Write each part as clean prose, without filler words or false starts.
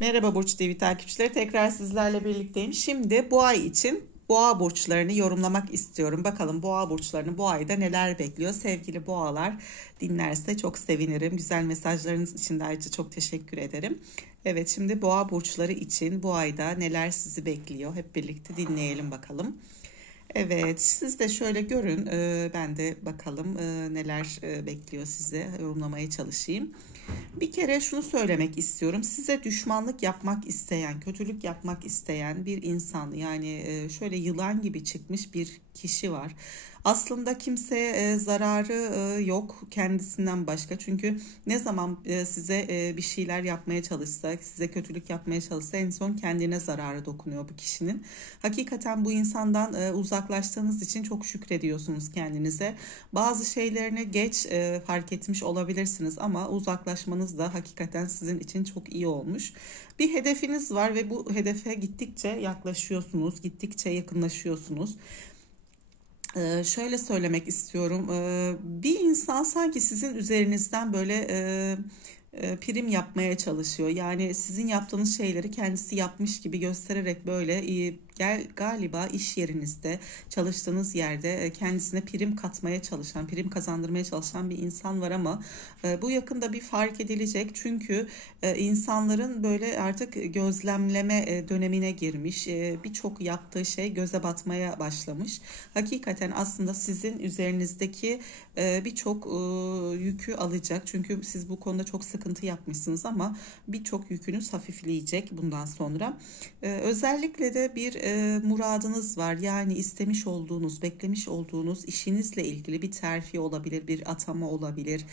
Merhaba Burç TV takipçileri, tekrar sizlerle birlikteyim. Şimdi bu ay için boğa burçlarını yorumlamak istiyorum. Bakalım boğa burçlarını bu ayda neler bekliyor? Sevgili boğalar, dinlerse çok sevinirim. Güzel mesajlarınız için de ayrıca çok teşekkür ederim. Evet, şimdi boğa burçları için bu ayda neler sizi bekliyor? Hep birlikte dinleyelim bakalım. Evet, siz de şöyle görün. Ben de bakalım neler bekliyor sizi yorumlamaya çalışayım. Bir kere şunu söylemek istiyorum. Size düşmanlık yapmak isteyen, kötülük yapmak isteyen bir insan, yani şöyle yılan gibi çıkmış bir kişi var. Aslında kimseye zararı yok kendisinden başka. Çünkü ne zaman size bir şeyler yapmaya çalışsa, size kötülük yapmaya çalışsa en son kendine zararı dokunuyor bu kişinin. Hakikaten bu insandan uzaklaştığınız için çok şükrediyorsunuz kendinize. Bazı şeylerini geç fark etmiş olabilirsiniz ama uzaklaşmanız da hakikaten sizin için çok iyi olmuş. Bir hedefiniz var ve bu hedefe gittikçe yaklaşıyorsunuz, gittikçe yakınlaşıyorsunuz. Şöyle söylemek istiyorum. Bir insan sanki sizin üzerinizden böyle prim yapmaya çalışıyor. Yani sizin yaptığınız şeyleri kendisi yapmış gibi göstererek böyle galiba iş yerinizde, çalıştığınız yerde kendisine prim katmaya çalışan, prim kazandırmaya çalışan bir insan var ama bu yakında bir fark edilecek. Çünkü insanların böyle artık gözlemleme dönemine girmiş. Birçok yaptığı şey göze batmaya başlamış. Hakikaten aslında sizin üzerinizdeki birçok yükü alacak. Çünkü siz bu konuda çok sıkıntı yapmışsınız ama birçok yükünüz hafifleyecek bundan sonra. Özellikle de bir muradınız var. Yani istemiş olduğunuz, beklemiş olduğunuz işinizle ilgili bir terfi olabilir, bir atama olabilir.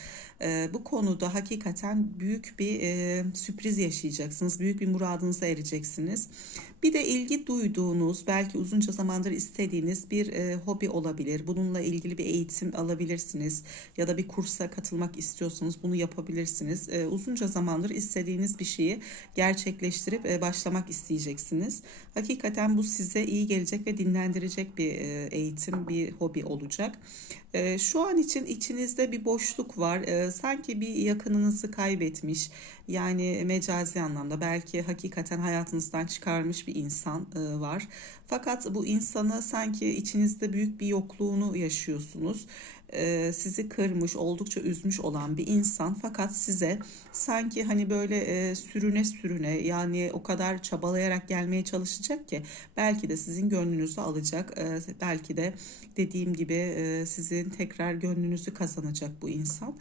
Bu konuda hakikaten büyük bir sürpriz yaşayacaksınız. Büyük bir muradınıza ereceksiniz. Bir de ilgi duyduğunuz, belki uzunca zamandır istediğiniz bir hobi olabilir. Bununla ilgili bir eğitim alabilirsiniz ya da bir kursa katılmak istiyorsanız bunu yapabilirsiniz. Uzunca zamandır istediğiniz bir şeyi gerçekleştirip başlamak isteyeceksiniz. Hakikaten bu size iyi gelecek ve dinlendirecek bir eğitim, bir hobi olacak. Şu an için içinizde bir boşluk var. Sanki bir yakınınızı kaybetmiş, yani mecazi anlamda belki hakikaten hayatınızdan çıkarmış bir insan var. Fakat bu insanı sanki içinizde büyük bir yokluğunu yaşıyorsunuz. Sizi kırmış, oldukça üzmüş olan bir insan, fakat size sanki hani böyle sürüne sürüne, yani o kadar çabalayarak gelmeye çalışacak ki belki de sizin gönlünüzü alacak. Belki de dediğim gibi sizin tekrar gönlünüzü kazanacak bu insan.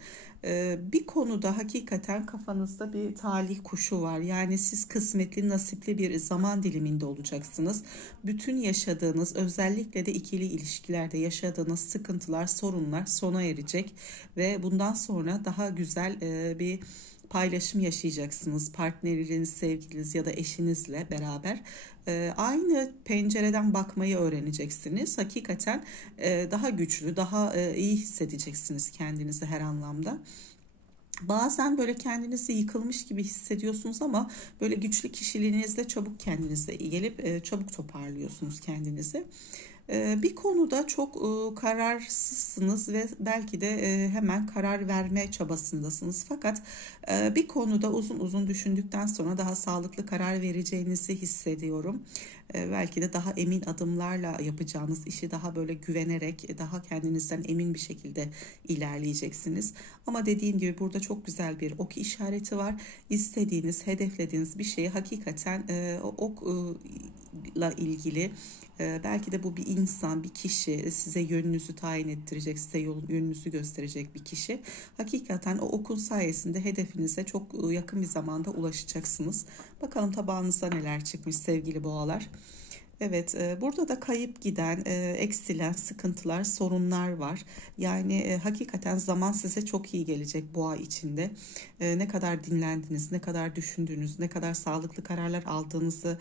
Bir konuda hakikaten kafanızda bir talih kuşu var. Yani siz kısmetli, nasipli bir zaman diliminde olacaksınız. Bütün yaşadığınız, özellikle de ikili ilişkilerde yaşadığınız sıkıntılar, sorunlar sona erecek ve bundan sonra daha güzel bir paylaşım yaşayacaksınız. Partneriniz, sevgiliniz ya da eşinizle beraber aynı pencereden bakmayı öğreneceksiniz. Hakikaten daha güçlü, daha iyi hissedeceksiniz kendinizi her anlamda. Bazen böyle kendinizi yıkılmış gibi hissediyorsunuz ama böyle güçlü kişiliğinizle çabuk kendinize gelip çabuk toparlıyorsunuz kendinizi. Bir konuda çok kararsızsınız ve belki de hemen karar verme çabasındasınız. Fakat bir konuda uzun uzun düşündükten sonra daha sağlıklı karar vereceğinizi hissediyorum. Belki de daha emin adımlarla yapacağınız işi daha böyle güvenerek, daha kendinizden emin bir şekilde ilerleyeceksiniz. Ama dediğim gibi burada çok güzel bir ok işareti var. İstediğiniz, hedeflediğiniz bir şeyi hakikaten o okla ilgili, belki de bu bir insan, bir kişi, size yönünüzü tayin ettirecek, size yönünüzü gösterecek bir kişi. Hakikaten o okun sayesinde hedefinize çok yakın bir zamanda ulaşacaksınız. Bakalım tabağınızda neler çıkmış sevgili boğalar. Evet, burada da kayıp giden, eksilen sıkıntılar, sorunlar var. Yani hakikaten zaman size çok iyi gelecek bu ay içinde. Ne kadar dinlendiniz, ne kadar düşündüğünüz, ne kadar sağlıklı kararlar aldığınızı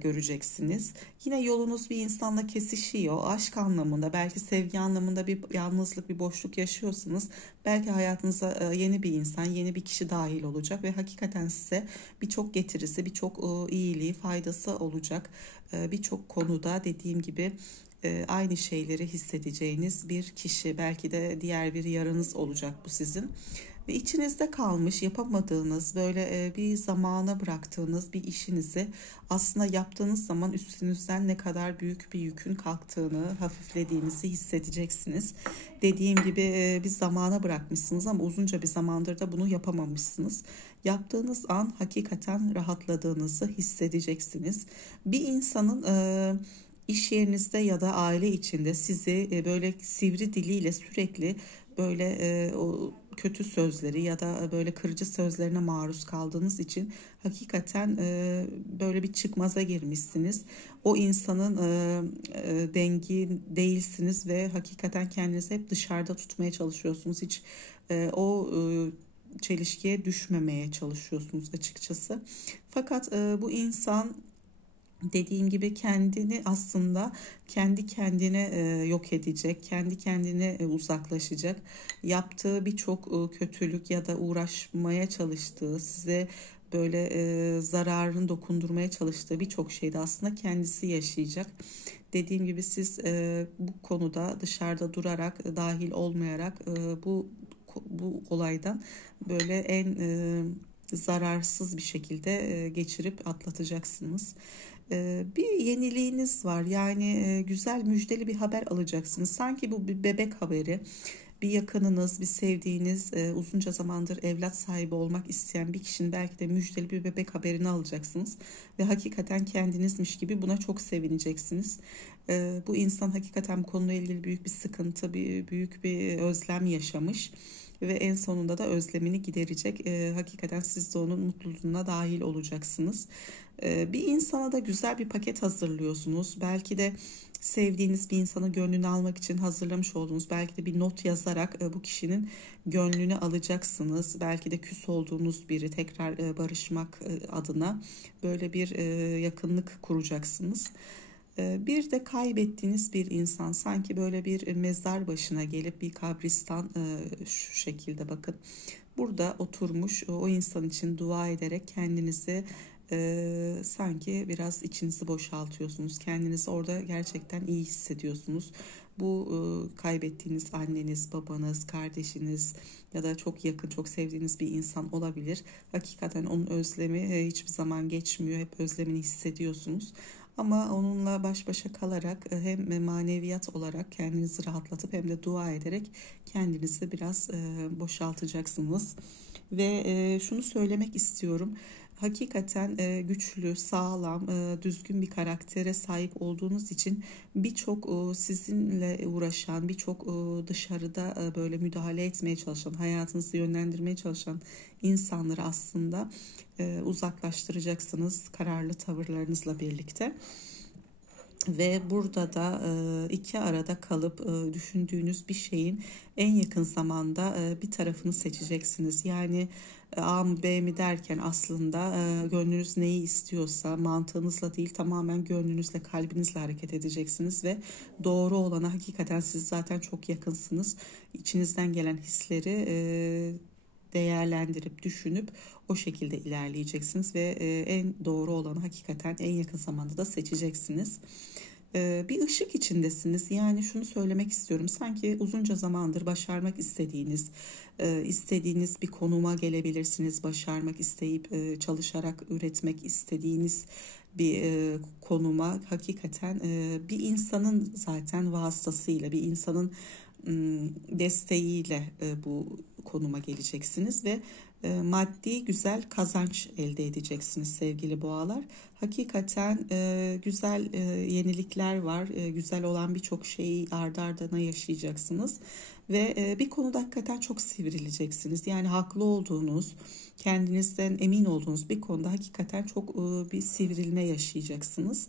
göreceksiniz. Yine yolunuz bir insanla kesişiyor. Aşk anlamında, belki sevgi anlamında bir yalnızlık, bir boşluk yaşıyorsunuz. Belki hayatınıza yeni bir insan, yeni bir kişi dahil olacak ve hakikaten size birçok getirisi, birçok iyiliği, faydası olacak. Birçok konuda dediğim gibi aynı şeyleri hissedeceğiniz bir kişi, belki de diğer bir yarınız olacak bu sizin. Ve içinizde kalmış yapamadığınız böyle bir zamana bıraktığınız bir işinizi aslında yaptığınız zaman üstünüzden ne kadar büyük bir yükün kalktığını, hafiflediğinizi hissedeceksiniz. Dediğim gibi bir zamana bırakmışsınız ama uzunca bir zamandır da bunu yapamamışsınız. Yaptığınız an hakikaten rahatladığınızı hissedeceksiniz. Bir insanın iş yerinizde ya da aile içinde sizi böyle sivri diliyle sürekli böyle o kötü sözleri ya da böyle kırıcı sözlerine maruz kaldığınız için hakikaten böyle bir çıkmaza girmişsiniz. O insanın dengi değilsiniz ve hakikaten kendinizi hep dışarıda tutmaya çalışıyorsunuz. Hiç o çelişkiye düşmemeye çalışıyorsunuz açıkçası. Fakat bu insan dediğim gibi kendini aslında kendi kendine yok edecek, kendi kendine uzaklaşacak. Yaptığı birçok kötülük ya da uğraşmaya çalıştığı, size böyle zararını dokundurmaya çalıştığı birçok şeyde aslında kendisi yaşayacak. Dediğim gibi siz bu konuda dışarıda durarak, dahil olmayarak bu olaydan böyle en zararsız bir şekilde geçirip atlatacaksınız. Bir yeniliğiniz var. Yani güzel müjdeli bir haber alacaksınız. Sanki bu bir bebek haberi. Bir yakınınız, bir sevdiğiniz, uzunca zamandır evlat sahibi olmak isteyen bir kişinin belki de müjdeli bir bebek haberini alacaksınız. Ve hakikaten kendinizmiş gibi buna çok sevineceksiniz. Bu insan hakikaten bu konuyla ilgili büyük bir sıkıntı, büyük bir özlem yaşamış. Ve en sonunda da özlemini giderecek. Hakikaten siz de onun mutluluğuna dahil olacaksınız. Bir insana da güzel bir paket hazırlıyorsunuz. Belki de sevdiğiniz bir insanı gönlünü almak için hazırlamış olduğunuz belki de bir not yazarak bu kişinin gönlünü alacaksınız. Belki de küs olduğunuz biri tekrar barışmak adına böyle bir yakınlık kuracaksınız. Bir de kaybettiğiniz bir insan sanki böyle bir mezar başına gelip bir kabristan şu şekilde bakın. Burada oturmuş o insan için dua ederek kendinizi sanki biraz içinizi boşaltıyorsunuz. Kendinizi orada gerçekten iyi hissediyorsunuz. Bu kaybettiğiniz anneniz, babanız, kardeşiniz ya da çok yakın, çok sevdiğiniz bir insan olabilir. Hakikaten onun özlemi hiçbir zaman geçmiyor. Hep özlemini hissediyorsunuz. Ama onunla baş başa kalarak hem maneviyat olarak kendinizi rahatlatıp hem de dua ederek kendinizi biraz boşaltacaksınız. Ve şunu söylemek istiyorum. Hakikaten güçlü, sağlam, düzgün bir karaktere sahip olduğunuz için birçok sizinle uğraşan, birçok dışarıda böyle müdahale etmeye çalışan, hayatınızı yönlendirmeye çalışan insanları aslında uzaklaştıracaksınız kararlı tavırlarınızla birlikte. Ve burada da iki arada kalıp düşündüğünüz bir şeyin en yakın zamanda bir tarafını seçeceksiniz. Yani A mı B mi derken aslında gönlünüz neyi istiyorsa mantığınızla değil tamamen gönlünüzle kalbinizle hareket edeceksiniz ve doğru olana hakikaten siz zaten çok yakınsınız. İçinizden gelen hisleri değerlendirip düşünüp o şekilde ilerleyeceksiniz ve en doğru olanı hakikaten en yakın zamanda da seçeceksiniz. Bir ışık içindesiniz. Yani şunu söylemek istiyorum. Sanki uzunca zamandır başarmak istediğiniz bir konuma gelebilirsiniz. Başarmak isteyip çalışarak üretmek istediğiniz bir konuma hakikaten bir insanın zaten vasıtasıyla, bir insanın desteğiyle bu konuma geleceksiniz ve maddi güzel kazanç elde edeceksiniz sevgili boğalar. Hakikaten güzel yenilikler var. Güzel olan birçok şeyi ardı ardına yaşayacaksınız. Ve bir konuda hakikaten çok sivrileceksiniz. Yani haklı olduğunuz, kendinizden emin olduğunuz bir konuda hakikaten çok bir sivrilme yaşayacaksınız.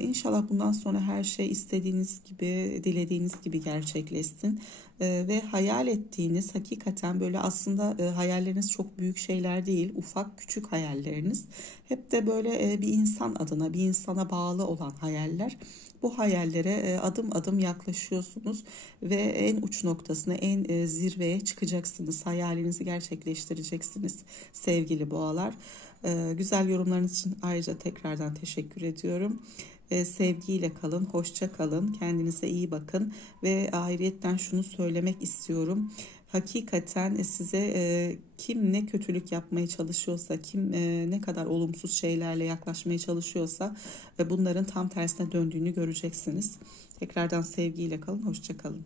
İnşallah bundan sonra her şey istediğiniz gibi, dilediğiniz gibi gerçekleşsin. Ve hayal ettiğiniz hakikaten böyle aslında hayalleriniz çok büyük şeyler değil, ufak küçük hayalleriniz. Hep de böyle bir insan adına, bir insana bağlı olan hayaller. Bu hayallere adım adım yaklaşıyorsunuz ve en uç noktasına, en zirveye çıkacaksınız. Hayalinizi gerçekleştireceksiniz sevgili boğalar. Güzel yorumlarınız için ayrıca tekrardan teşekkür ediyorum. Sevgiyle kalın, hoşça kalın, kendinize iyi bakın ve ayrıyetten şunu söylemek istiyorum. hakikaten size kim ne kötülük yapmaya çalışıyorsa, kim ne kadar olumsuz şeylerle yaklaşmaya çalışıyorsa bunların tam tersine döndüğünü göreceksiniz. Tekrardan sevgiyle kalın, hoşça kalın.